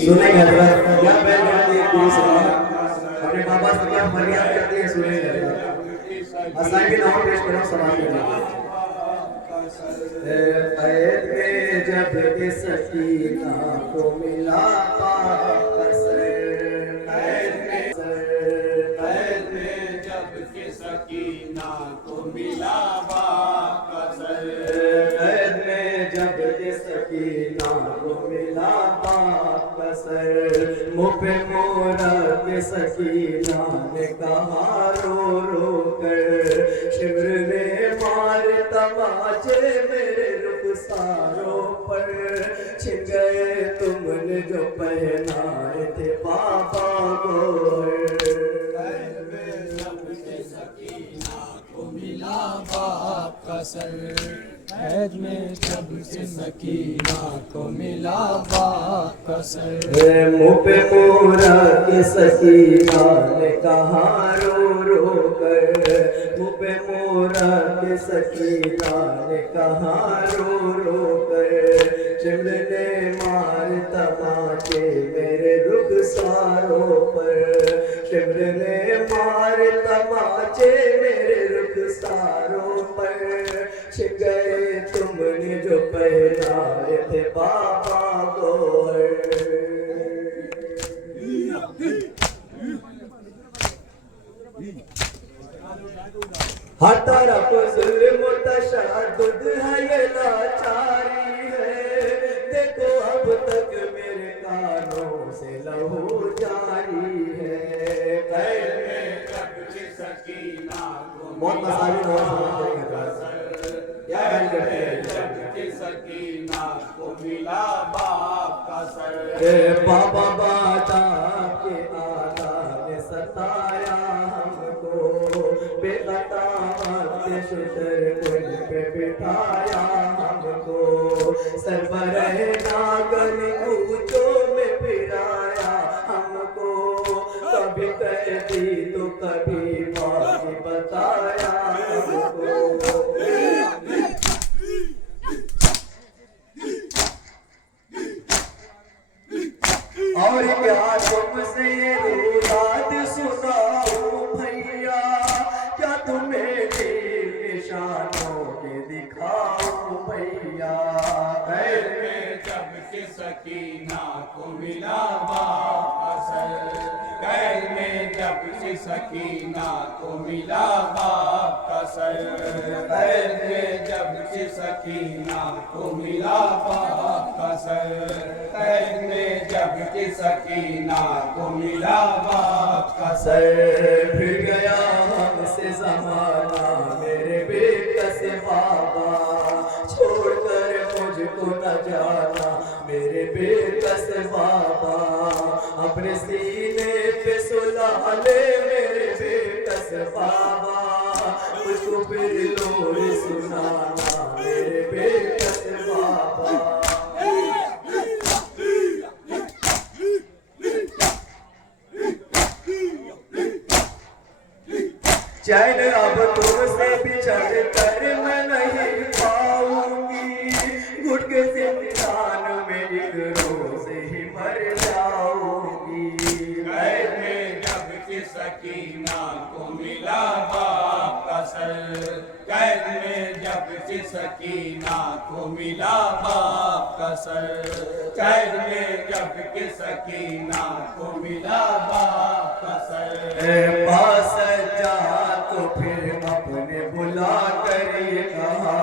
सुने क्या अपने बाबा से क्या फरियाद करते हैं सुने असाई भी नाम पेश करो समाज में जब के सकीना को मिला सकीना को मिला जब के सकीना को मिला कसर मुँह पे मोरा के सकीना ने कहा रो रो कर शिवर ने मार तमाचे मेरे रुखसारों पर छिन गए तुमने जो पहनाए थे बाबा गोर मिला बाप का सर कैद में जब से सकीना को मिला बाप का सर मुँह पे मोरा के सकीना ने कहा रो रो कर मुँह पे मोरा के सकीना ने कहा रो रो कर चिमने मार तमाचे मेरे रुखसारों पर चिमने मार तमाचे मेरे रुखसारों पर छिप गए तुमने जो पहनाए थे बाबा गोर हर तरफ जुल्म तशद्दुद है ये लाचारी है देखो अब तक मेरे कानों से लहू जारी है बहुत मसाले बहुत सकीना को मिला बाप का सर बाबा बाटा के आला ने सताया हमको बेखता से शुतर कुल पे बिठाया हमको सरबराह नागन ऊंचों में फिराया हमको कभी कहती तो कभी बात बताया हमको और क्या तुमसे ये रुबात सुनाऊं भैया क्या तुम्हें तीर निशानों के दिखाऊं भैया कैद में जब के सकीना को मिला बाप का सर कैद में जब से सकीना को मिला बाप का सर कैद में जब से सकीना को मिला बाप का सर कैद में जब के सकीना को मिला बाप का सर फिर गया हमसे जमाना मेरे बेकस बाबा छोड़कर मुझको न जाना मेरे बेकस बाबा अपने सीने पे सुला ले मेरे बेकस बाबा मुझको फिर लोरी सुनाना मेरे बेकस बाबा चैन अब तुमसे बिछड़ कर मैं नहीं पाऊंगी घुटके से निशान में एक रोज ही मर जाऊंगी कैद में जब के सकीना को मिला बाप का सर कैद में जब से सकीना को मिला बाप का सर कैद में जब के सकीना को मिला बाप का सर पास जा तो फिर अपने बुला कर ये कहा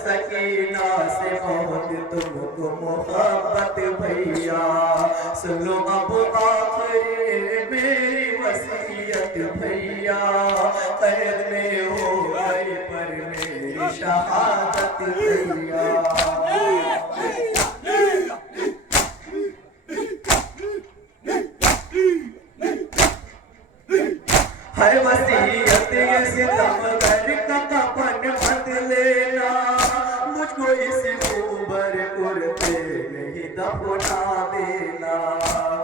सकीना से बहुत तुमको मोहब्बत भैया सुनो अब आखिरी मेरी वसीयत भैया कैद में हो गई पर मेरी शहादत भैया है वसीयत ये सितमगर का कफन मत लेना मुझको इस ऊबर कुर्ते में ही दफना देना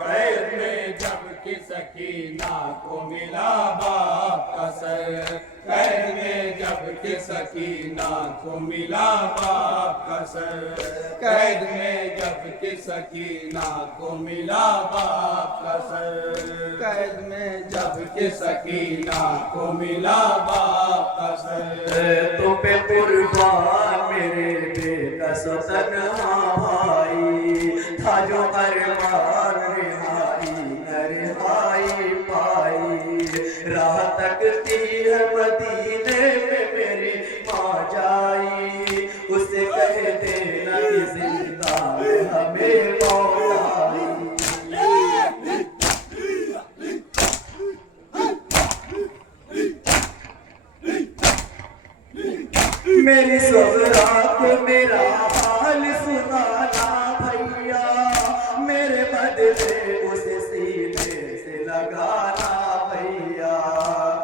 कैद में जब के सकीना को मिला बाप का सर कैद में जब के सकीना को मिला बाप का सर, कैद में जब के सकीना को मिला बाप का सर, कैद में जब के सकीना को मिला बाप का सर। तुम पे कुर्बान मेरे बेकस तन्हा भाई, था जो अरमान रिहाई न रिहाई पाई, राह तकती है मदीने में मेरी माँ जाई, उसे कह देना कि जिंदा है हमें मौलाई। मेरी सोहरा को मेरा हाल सुनाना भैया, मेरे बदले उसे सीने से लगाना भैया।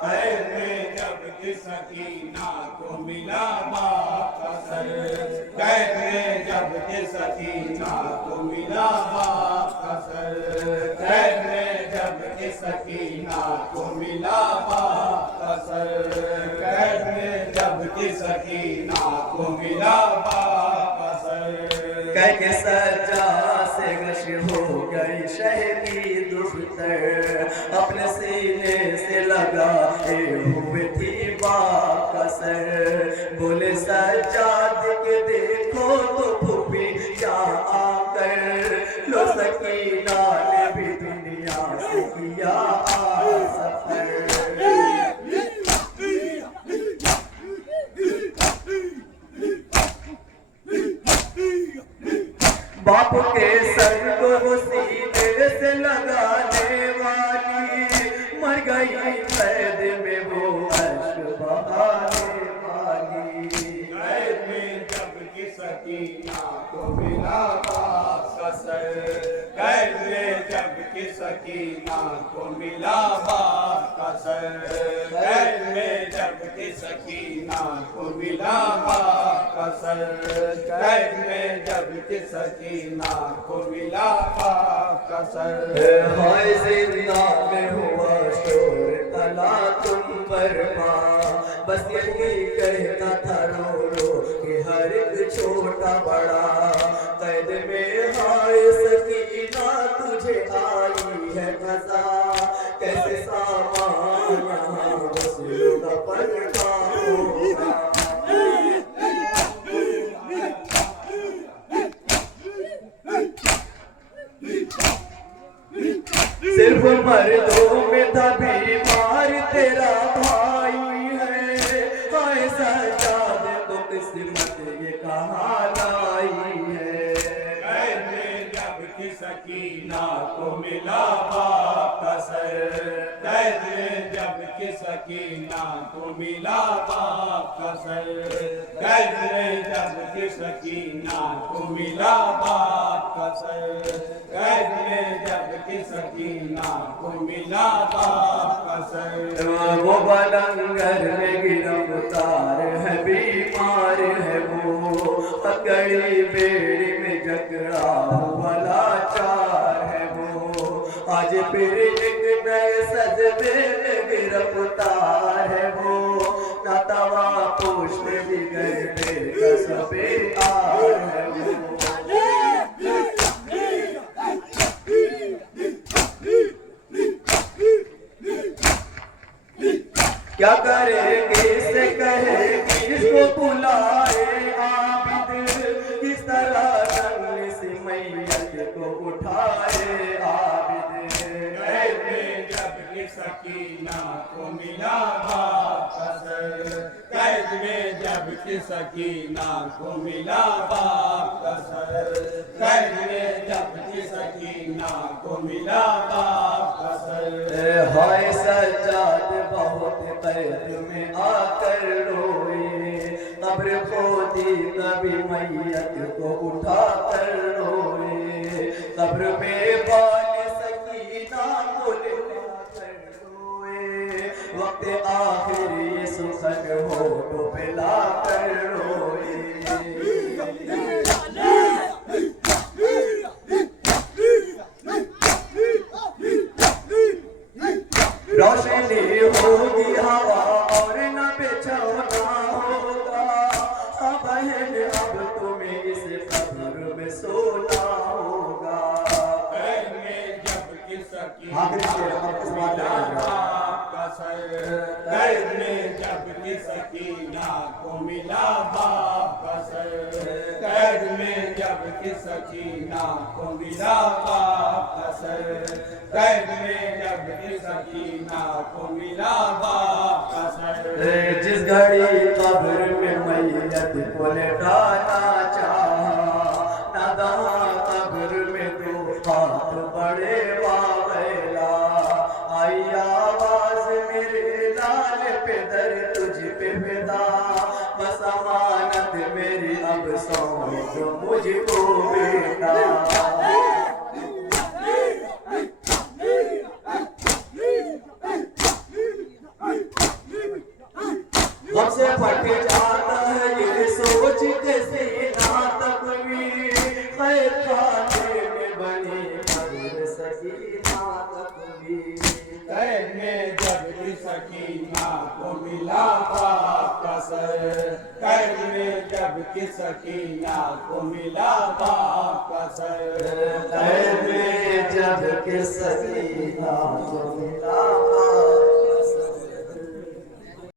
कैद में जब के सकीना को मिला बाप का सर, कैद में जब के सकीना को मिला बाप का सर, कैद में जब के सकीना को मिला बाप का सर, कैद में जब के सकीना को मिला बाप का सर। कह के सजा से गश हो गई शह की दुख्तर, अपने सीने से लगाए हुए थी बाप का सर। बोले सजाद के देखो तो फूफी क्या आकर, लो सकीना ने भी दुनिया से किया सफर। बाप के सर को सीने से लगाने वाली, मर गई कैद में वो अश्क बहाने वाली। कैद में जब की सकीना को मिला बाप का सर, कैद में जब की सकीना को मिला बाप का सर, कैद में जब की सकीना को मिला बाप का सर, कैद में जब की सकीना को मिला बाप का सर। हाय जिंदा में हुआ शोर तला तुम पर माँ, बस यही कहता था रो रो कि हर एक छोटा बड़ा, कैद में हाय सकीना तुझे आई है मजा, कैसे सामान यहाँ वसूलों का पलटा होगा। सिर्फ मर्दों में था बीमार तेरा भाई है, हाय सजाद तो किस्मत ये कहाँ लाई है। कैद में जब की सकीना को मिला बाप का सर, कैद में जब की सकीना को मिला बाप का सर, कैद में जब की सकीना को मिला बाप का सर, कैद में जब की सकीना को मिला बाप का सर। वो बलंगर में गिरफ्तार है बीमार है वो, पकड़ी बेड़ी में जकड़ा हुआ लाचार है वो, आज फिर एक नए सजदे में गिरफ्तार है वो, ना तवा पोश में बिगड़ बेकसबे आर है वो। क्या करे किसे कहे किसको बुलाए आबिद, किस तरह जंगल से मैयत को उठाए आबिद। कैद में जब की सकीना को मिला बाप का सर, कैद में जब की सकीना को मिला बाप का सर, कैद में जब की सकीना को मिला बाप का सर। हाय सजाद बहुत कैद में आकर रोए, कब्र खोदी कभी मैयत को उठा कर रोए, कब्र में बाल सकीना को ले कर रोए, वक्त आखिर ये सुखद हो तो पिला कर रोए। रोशनी होगी हवा और न बिछौना में सोना होगा। कैद में जब कि सकीना आखिरी शेर वापस बात करेंगे। बाप का सर, कैद में जब कि सकीना को मिला बाप का सर, कैद में जब कि सकीना को मिला बाप का सर, कैद में जब कि सकीना को मिला बाप का सर। जिस घड़ी कब्र में मैयत को लेटाना चाहा, नादां कब्र में दो हाथ बड़े बावैला, आई आवाज मेरे लाल पे दर तुझ पे फिदा, बस अमानत मेरी अब सौंप दो मुझको बेटा। गम से फट जाता है ये सोच के सीना तक भी, खैर खाते में बनी कब्र सकीना तक भी। कैद में जब कि सकीना को मिला बाप का सर, कैद में जब कि सकीना को मिला बाप का सर, कैद में जब के सकीना को मिला बाप